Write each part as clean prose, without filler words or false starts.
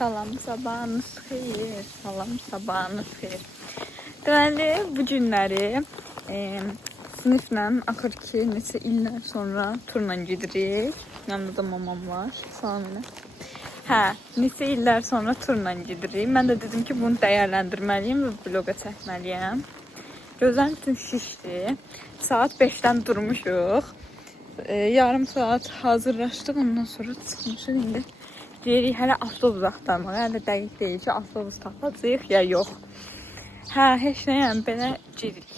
Salam sabahınız xeyir. Salam sabahınız xeyir. Deməli bu günləri sınıfla axır ki neçə illər sonra turla gedirik. Yanımda da mamam var. Salam elə. Hə, neçə illər sonra turla gedirik. Mən də dedim ki bunu dəyərləndirməliyəm və vloqa çəkməliyəm. Gözlərim bütün şişdi. Saat 5-dən durmuşuq. Yarım saat hazırlaşdıq. Ondan sonra çıxmışıq indi. Deyirik hələ avtobus axtarmağa. Hələ dəqiq deyil ki avtobus tapacağıq ya yox. Hə, heç nə yəni belə gedirik.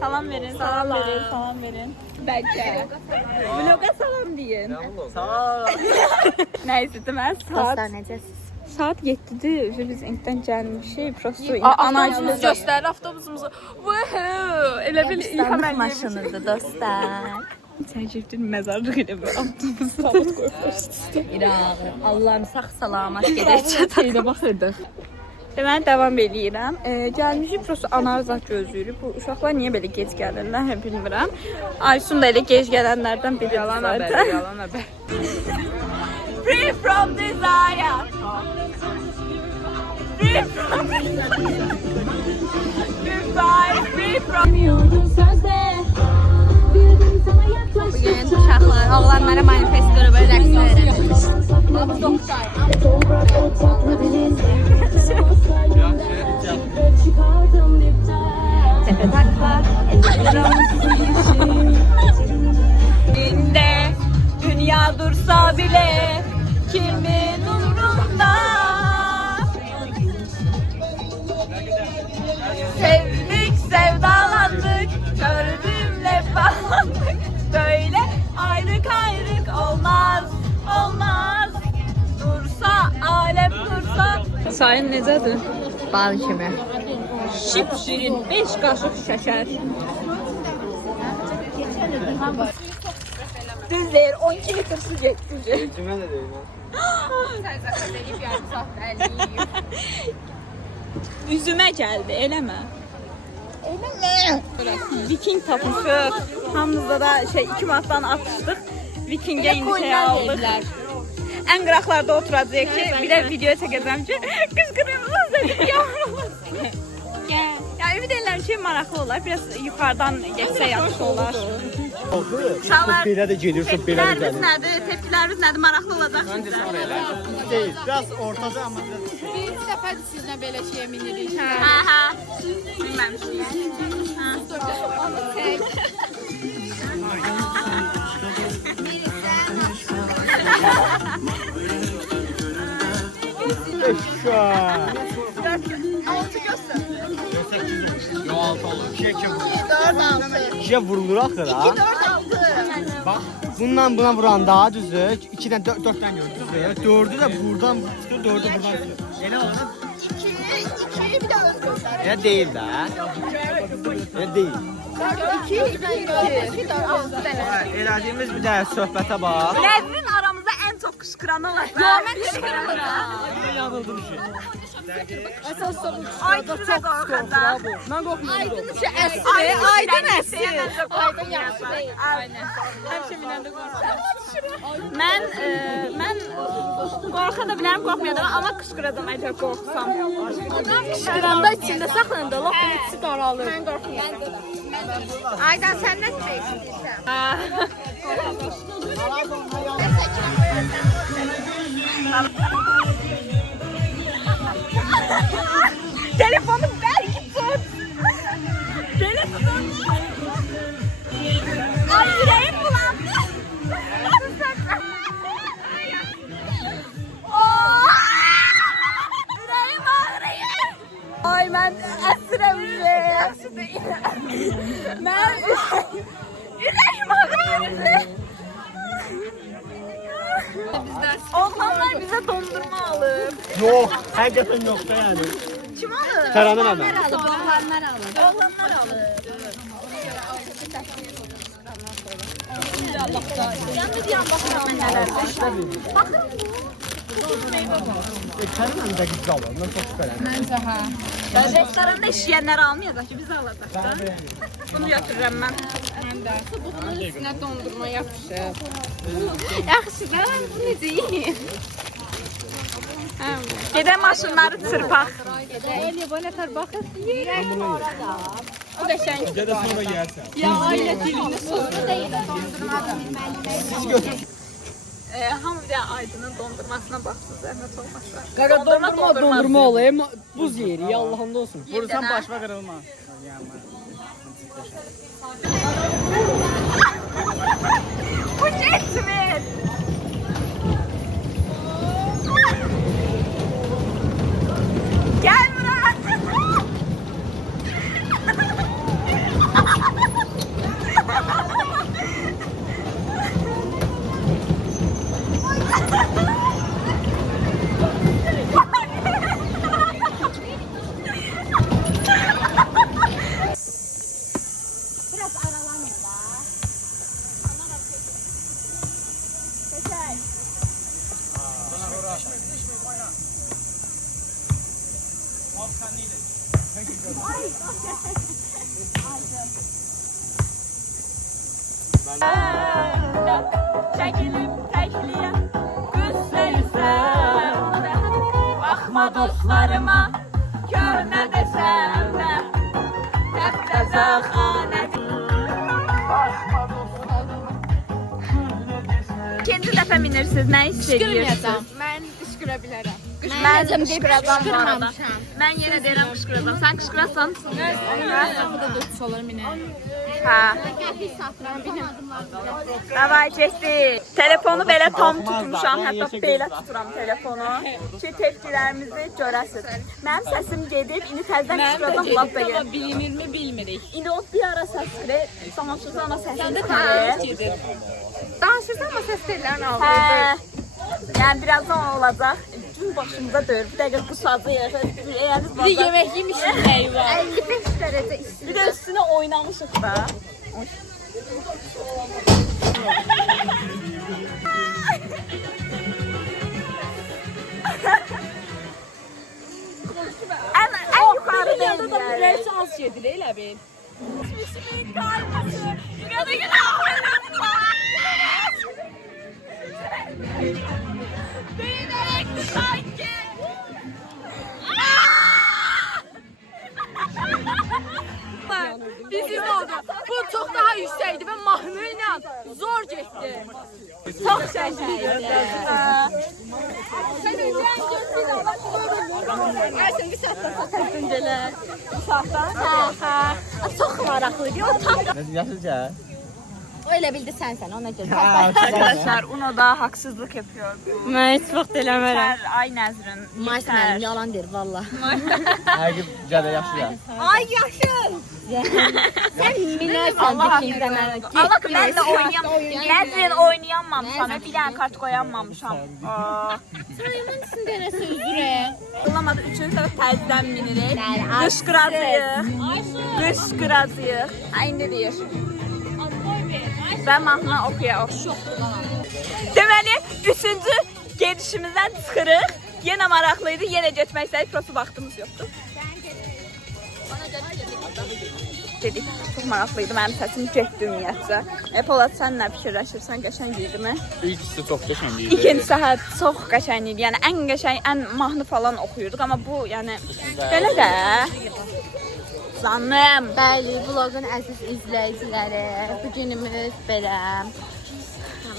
Salam verin, salam verin, salam verin. Bəlkə. Vloqa salam deyin. Salam. Nəysə deməli saat 7-dir. Biz intdən gəlmişik. Prosto Anacımız göstərir avtobusumuzu. Elə bil İlham maşınıdır dostlar. Təəccübdür məzarlıq ilə bir avtobus tabut qoyulmuşdu. İrağı. Allah'ım sağ salamat gedək çataq. Şeydə baxırdıq. Deməli davam eləyirəm. Gəlmişik prosto anar zat gözləyirik. Bu uşaqlar niyə belə gec gəlirlər, bilmirəm. Aysun da elə gec gələnlərdən biri. Yalan haber, yalan haber. Free from desire. Free from desire. Free from Bugün uşaqlar, oğlanlara manifest görə böyle rəqs öyrənmiş. Tepe takla, elinde dünya dursa bile kimin umrunda? Sevdik, sevdalandık, gördüğümle bağlandık. Böyle ayrık ayrık olmaz, olmaz. Dursa, alem dursa. Sayın necədir? bal kimi. Şipşirin 5 qaşıq şəkər. Düz deyir, 12 litr su getdirir. Cümə də deyil. Üzümə gəldi, eləmə. Viking tapmışıq. Hamımızda da 2 manatdan atışdıq. Vikingə indi şey aldıq. Ən qıraqlarda oturacağıq ki, bir də video çəkəcəm ki, qışqırırız dedik yavrum. Ya ümid edirəm ki, maraqlı olar. Biraz yuxarıdan geçsə yaxşı olar. Uşaqlar, Belə də gedir, çox belə də tepkiləriniz gəlir. nədir? Tepkiləriniz nədir? Maraqlı olacaq sizə. Deyil, biraz ortada amma Birinci dəfədir sizinlə belə şeyə minirik. Hə. Bilməmişik. İkiyə vurulur axı da. Bax, bundan buna vuranda düzdür. 2-dən 4-dən gördünüz. 4-ü də buradan çıxır, 4-ü buradan çıxır. Elə olanda 2'yi bir daha göster. elə deyil də. Elə deyil. 2, 2, 6 tane. Elədiyimiz bir də söhbətə bax. Nəzrin aramızda ən çox qışqıranı olacaq. Yox, mən qışqırmıram. Mən yanıldım ki. Aydın da qorxacaq. Mən qorxmuram. Aydın işi əsri. Aydın əsri. Aydın yaxşı deyil. Aynen. Həmişə minəndə qorxuram. Mən qorxa da bilərəm, qorxmayacam, amma qışqıracam əgər qorxsam. Qışqıranda içində saxlanında lap bir içi daralır. Mən qorxmuram. Aydan sən nə deyirsən? Telefonu belki tut. Telefonu. Ay yüreğim bulandı. Yüreğim ağrıyor. Ay ben əsirəm yüreğim. Ben yüreğim ağrıyor. Oğlanlar bize dondurma alır. Yox, həqiqətən yox da yəni. Kim alır? Təranə məmə. Oğlanlar alır. Oğlanlar alır. Yandı diyan baxıram nələrdir. Təranə də gücü alır. Mən çox şübhələndim. Məncə hə. Restoranda işləyənləri almayacaq ki, biz alacaq da. Bunu götürürəm mən. Mən də. Bunun üstünə dondurma yapışır. Yaxşı, mən bu necə yiyeyim? Gedək maşınları çırpaq. Elli bu nətər baxır. Gədə sonra yersən. Ya ailə dilini sordu deyil. Hamı bir də Aydının dondurmasına baxsın, zəhmət olmasa. Qaqa dondurma olayım. Buz yeri, Allah'ında olsun. Vursan başma qırılma. Bu getmir. Gel buraya. Çəkilib təkliyə qüssəysən də baxma dostlarıma köhnə desəm də təbtəzə xanədir. İkinci dəfə minirsiniz, nə hissediyorsunuz? Mən qışqıra bilərəm. Mən qışqıracam bu arada. Mən yenə deyirəm qışqıracam. Sən qışqırasan? Bu da dost olur minə. Hə. Davay getdi. Telefonu belə tam tutmuşam, hətta belə tuturam telefonu ki tepkilərimizi görəsiniz. Mənim səsim gedib, indi təzədən qışqıracam, laf da gedib. Bilinirmi bilmirik. İndi o bir ara səs verir, sanatçısı ona səs Səndə verir. tanrı gedir. Danışırsan amma səs tellərini aldı. Hə. Yəni birazdan olacaq. Gün başımıza döyür. Bir dəqiqə bu sazı yığır. Eyəniz Bir də yemək yemişik heyvan. 55 dərəcə isti. Bir də üstünə oynamışıq da. En yukarı Yanında da değil. bir az gedir elə bil. Büyümerekti sanki. Biziz oldu. Bu çok daha yüksekti ve mahnıyla zor geçti. Çok şaşırdım. Sen önceden gördün ama Gerçekten bir saatten Düşünceler. Bu saatten. Ha. Çok maraklıydı. O tam Yaşlıca. Öyle bildi sen ona göre. arkadaşlar Uno da haksızlık yapıyor. Mən heç vaxt eləmərəm. Ay Nəzrin. Maç mənim yalan deyir valla. Həqiq gədə yaşlıca. Ay yaşın. Sən minərsən Allah bir hakkı. kimdən. Allah ben de oynayamam. Nəzrin oynayamam sana. Bir tane kart koyamamışam. Sayımın içində nəsə üzrə. Olamadı. Üçüncü dəfə təzdən minirik. Qışqıracıyıq. Qışqıracıyıq. Ay ne deyir? Ben mahnı okuyaq. Deməli, üçüncü gedişimizdən çıxırıq. Yenə maraqlıydı, yenə getmək istədik, prosu vaxtımız yoxdur. Dedik, çox maraqlıydı, mənim səsim getdi ümumiyyətcə. Polat, sən nə fikirləşirsən, qəşəng idi mi? İlkisi çox qəşəng idi. İkincisi hə, çox qəşəng idi, yəni ən qəşəng, ən mahnı falan oxuyurduq, amma bu, yəni, belə də. Canım. Bəli, vlogun əziz izləyiciləri, bugünümüz belə.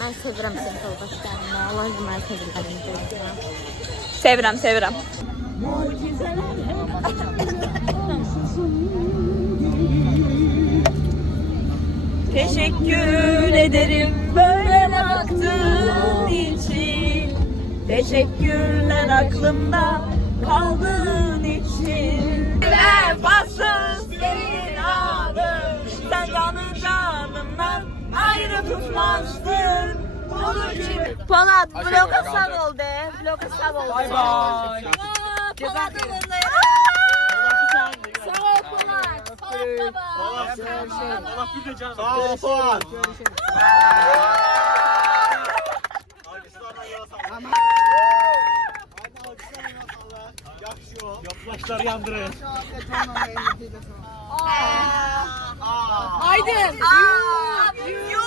Mən sevirəm səni yoldaşlarımı. Allah mən sevirəm. Sevirəm, sevirəm. Teşekkür ederim böyle baktığın için. Teşekkürler aklımda kaldığın için. Vefasız senin adın. Sen canı canımdan ayrı tutmazdın. Olur ki. Polat, vloga sağ ol de. Vloga sağ ol. Bye bye. Polat'ın önüne. Sağ ol Polat. Sağ ol Polat. Yapılaşları yandırın. Aydın. Yuh.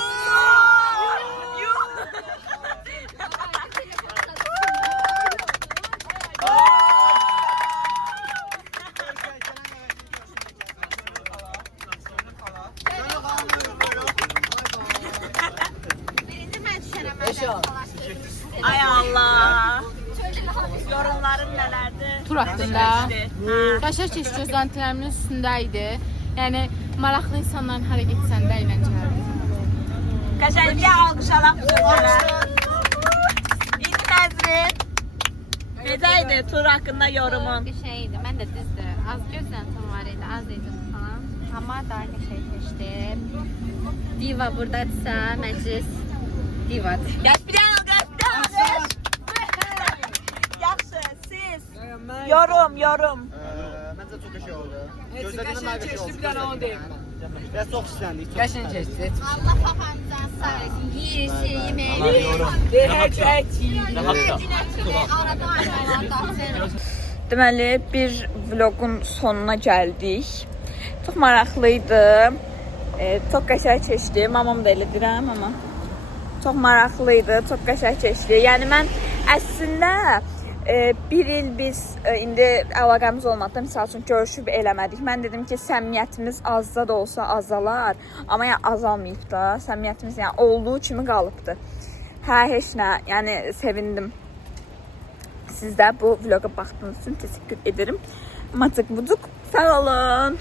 tur haqqında. Qaşar keçid gözləntilərimin üstündə idi. Yəni maraqlı insanların hara getsəndə əyləncəlidir. Qəşəng bir alqış alaq bu sözlərə. İndi Nəzrin. Necə idi tur haqqında yorumun? Qəşəngdir. Mən də düzdür. Az gözləntim var idi, az idi falan. Amma daha qəşəng keçdi. Diva buradadırsa, məclis divadır. Gəl bir alqış. Yaxşı, siz. Yorum. Məncə çox qəşəng oldu. Qəşəng keçdi, bir dənə onu deyim. Və çox istəndik. Qəşəng keçdi. Allah papanızdan sağ olsun. Yiyirsin, yemeği. Deməli, bir vlogun sonuna gəldik. Çox maraqlıydı. Çox qəşəng keçdi. Mamam da elə deyirəm, amma çox maraqlıydı, çox qəşəng keçdi. Yəni mən əslində bir il biz indi əlaqəmiz olmadı, misal üçün görüşüb eləmədik. Mən dedim ki, səmimiyyətimiz azda da olsa azalar, amma yəni azalmayıb da. Səmimiyyətimiz yəni olduğu kimi qalıbdı. Hə, heç nə, yəni sevindim. Siz də bu vloqa baxdığınız üçün təşəkkür ederim. Macıq buduq, sağ olun.